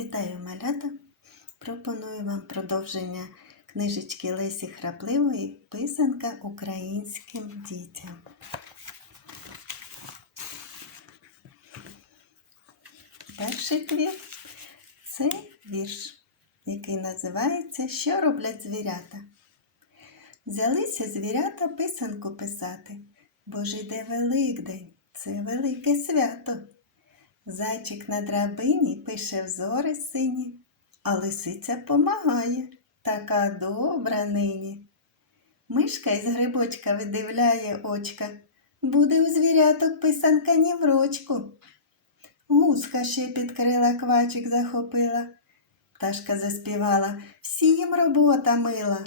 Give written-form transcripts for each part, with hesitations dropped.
Вітаю, малята! Пропоную вам продовження книжечки Лесі Храпливої «Писанка українським дітям». Перший твір – це вірш, який називається «Що роблять звірята?». Взялися звірята писанку писати, бо ж іде Великдень, це велике свято. Зайчик на драбині пише взори сині, а лисиця помагає, така добра нині. Мишка із грибочка видивляє очка, буде у звіряток писанка ні в рочку. Гуска ще під крила квачик захопила, пташка заспівала, всім робота мила.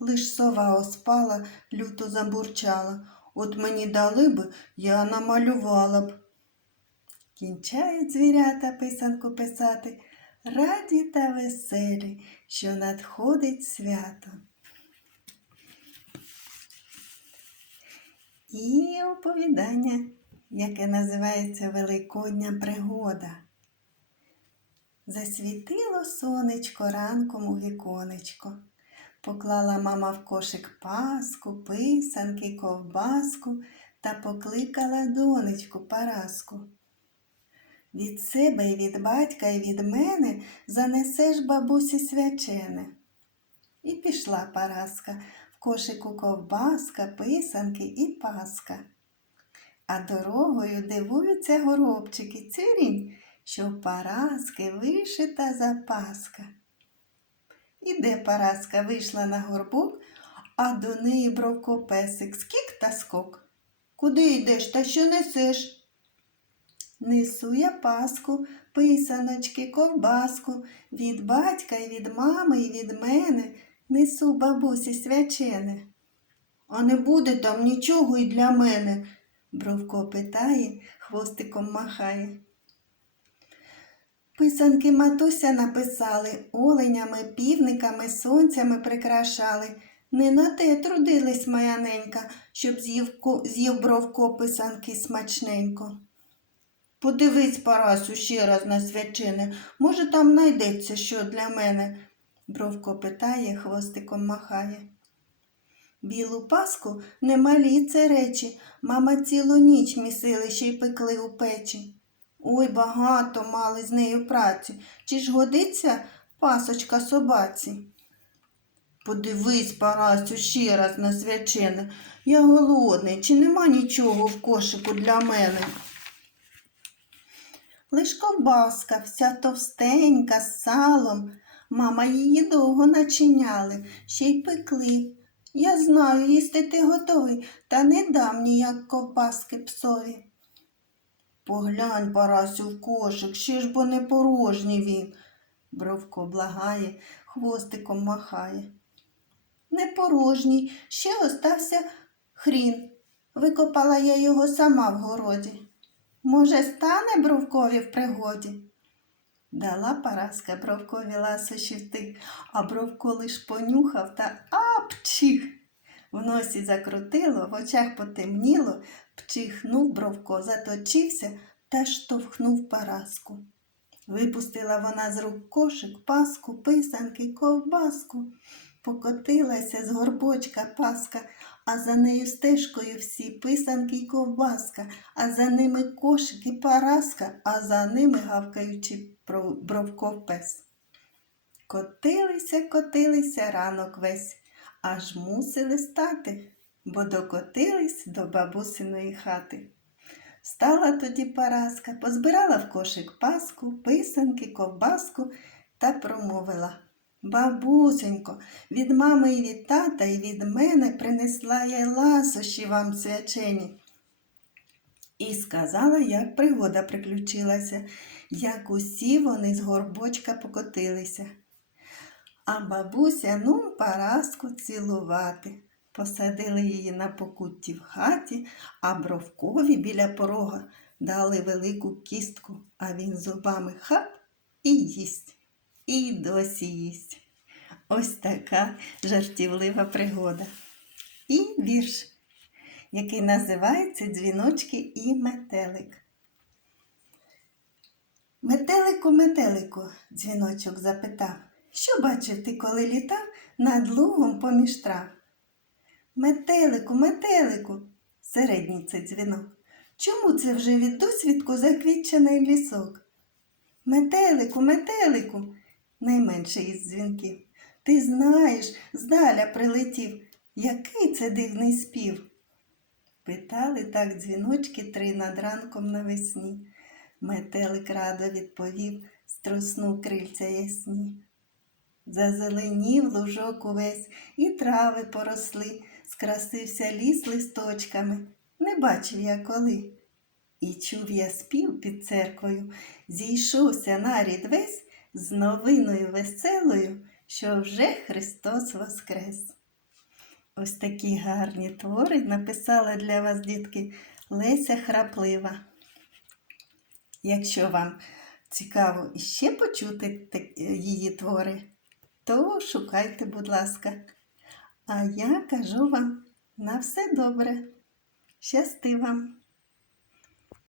Лиш сова оспала, люто забурчала, от мені дали б, я намалювала б. Кінчають звірята писанку писати, раді та веселі, що надходить свято. І оповідання, яке називається «Великодня пригода». Засвітило сонечко ранком у віконечко. Поклала мама в кошик паску, писанки, ковбаску та покликала донечку Параску. Від себе і від батька, і від мене занесеш бабусі свячене. І пішла Параска, в кошику ковбаска, писанки і паска. А дорогою дивуються горобчики, цвірінь, що в Параски вишита запаска. Іде Параска, вийшла на горбок, а до неї Бровко песик скік та скок. Куди йдеш та що несеш? Несу я паску, писаночки, ковбаску, від батька і від мами, і від мене несу бабусі свячене. А не буде там нічого і для мене? Бровко питає, хвостиком махає. Писанки матуся написали, оленями, півниками, сонцями прикрашали. Не на те трудились моя ненька, щоб з'їв Бровко писанки смачненько. Подивись, Парасю, ще раз на свячене, може там знайдеться що для мене? Бровко питає, хвостиком махає. Білу паску немалі це речі, мама цілу ніч місили, ще й пекли у печі. Ой, багато мали з нею праці, чи ж годиться пасочка собаці? Подивись, Парасю, ще раз на свячене, я голодний, чи нема нічого в кошику для мене? Лиш ковбаска, вся товстенька, з салом, мама її довго начиняли, ще й пекли. Я знаю, їсти ти готовий, та не дам ніяк ковбаски псові. Поглянь, Парасю, в кошик, ще ж бо не порожній він. Бровко благає, хвостиком махає. Не порожній, ще остався хрін. Викопала я його сама в городі. Може, стане Бровкові в пригоді? Дала Параска Бровкові ласощів тих, а Бровко лиш понюхав та апчих! В носі закрутило, в очах потемніло, пчихнув Бровко, заточився та штовхнув Параску. Випустила вона з рук кошик, паску, писанки, ковбаску. Покотилася з горбочка паска, а за нею стежкою всі писанки й ковбаска, а за ними кошик і Параска, а за ними гавкаючи Бровко пес. Котилися ранок весь, аж мусили стати, бо докотились до бабусиної хати. Встала тоді Параска, позбирала в кошик паску, писанки, ковбаску та промовила: бабусенько, від мами і від тата, і від мене принесла я й ласощі вам свячені. І сказала, як пригода приключилася, як усі вони з горбочка покотилися. А бабуся, Параску цілувати. Посадили її на покутті в хаті, а Бровкові біля порога дали велику кістку, а він зубами хап і їсть. І досі їсть. Ось така жартівлива пригода. І вірш, який називається «Дзвіночки і метелик». Метелику, метелику, дзвіночок запитав, що бачив ти, коли літав над лугом поміж трав? Метелику, метелику, середній це дзвінок, чому це вже від досвідку заквітчений лісок? Метелику, метелику, найменший із дзвінків, ти знаєш, здаля прилетів, який це дивний спів? Питали так дзвіночки 3 над ранком навесні. Метелик радо відповів, струснув крильця ясні. Зазеленів лужок увесь, і трави поросли, скрасився ліс листочками, не бачив я коли. І чув я спів під церквою, зійшовся нарід весь з новиною веселою, що вже Христос воскрес. Ось такі гарні твори написала для вас, дітки, Леся Храплива. Якщо вам цікаво іще почути її твори, то шукайте, будь ласка. А я кажу вам на все добре. Щасти вам!